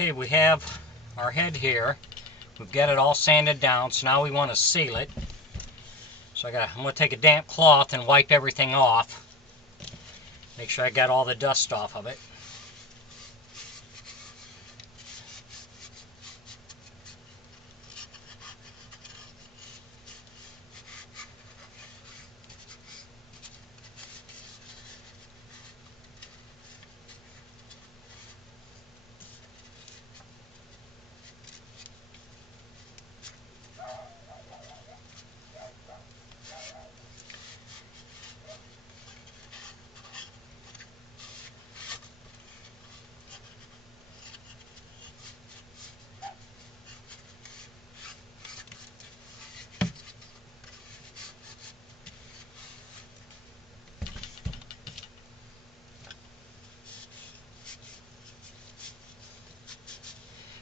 Okay, we have our head here. We've got it all sanded down, so now we want to seal it. So I'm going to take a damp cloth and wipe everything off. Make sure I got all the dust off of it.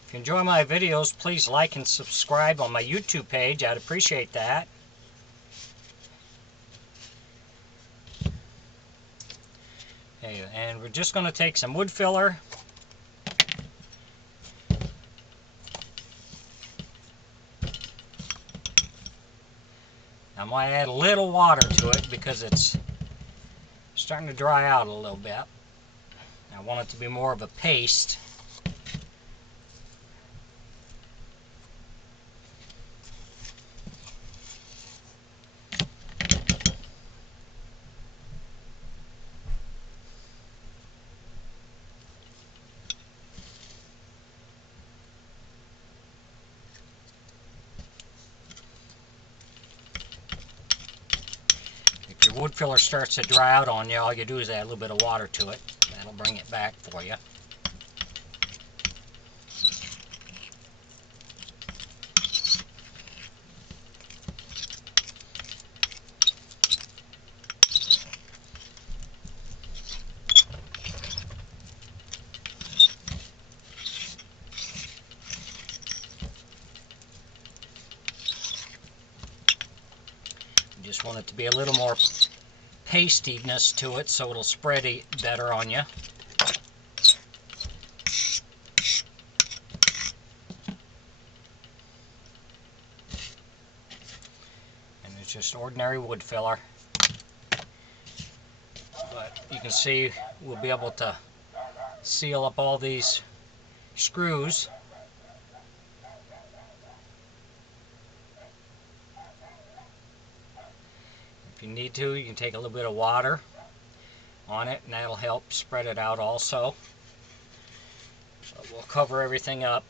If you enjoy my videos, please like and subscribe on my YouTube page. I'd appreciate that. Okay, and we're just going to take some wood filler. I might add a little water to it because it's starting to dry out a little bit. I want it to be more of a paste. If your wood filler starts to dry out on you, all you do is add a little bit of water to it. That'll bring it back for you. You just want it to be a little more pastiness to it so it'll spread better on you. And it's just ordinary wood filler. But you can see we'll be able to seal up all these screws. If you need to, you can take a little bit of water on it and that'll help spread it out also. So we'll cover everything up.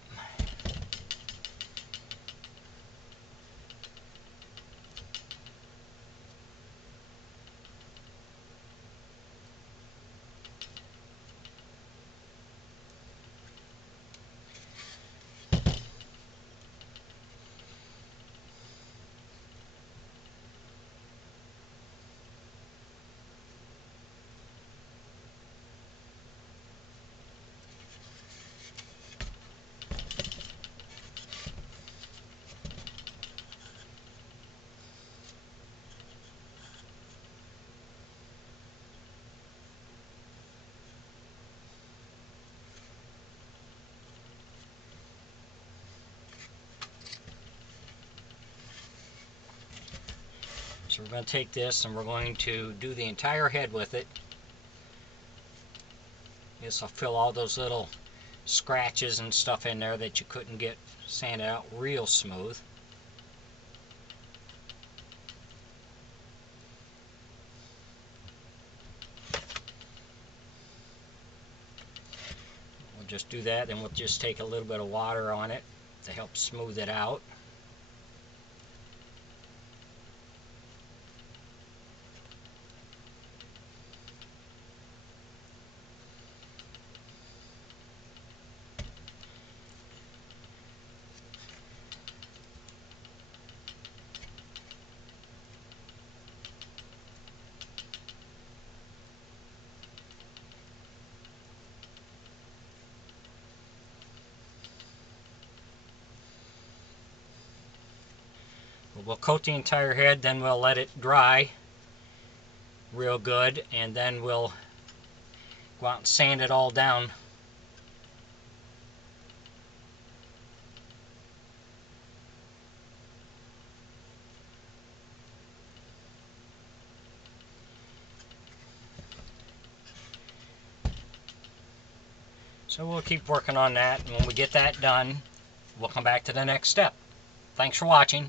So we're going to take this and we're going to do the entire head with it. This will fill all those little scratches and stuff in there that you couldn't get sanded out real smooth. We'll just do that, then we'll just take a little bit of water on it to help smooth it out. We'll coat the entire head, then we'll let it dry real good, and then we'll go out and sand it all down. So we'll keep working on that, and when we get that done, we'll come back to the next step. Thanks for watching.